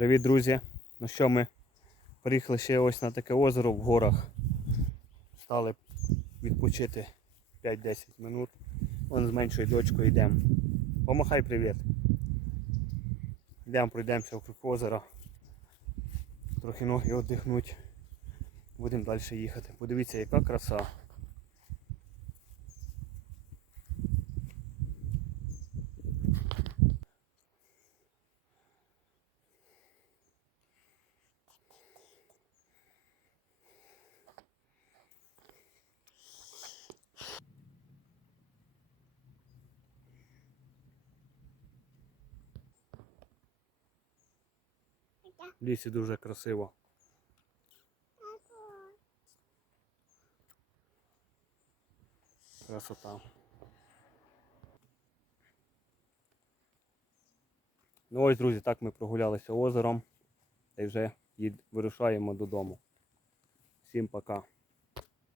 Привіт, друзі! Ну що, ми приїхали ще ось на таке озеро в горах. Стали відпочити 5-10 минут. Вон з меншою дочкою йдемо. Помахай привіт. Йдемо, пройдемося вокруг озера. Трохи ноги віддихнуть. Будемо далі їхати. Подивіться, яка краса. В лісі дуже красиво. Красота. Ну ось, друзі, так ми прогулялися озером та вже вирушаємо додому. Всім пока.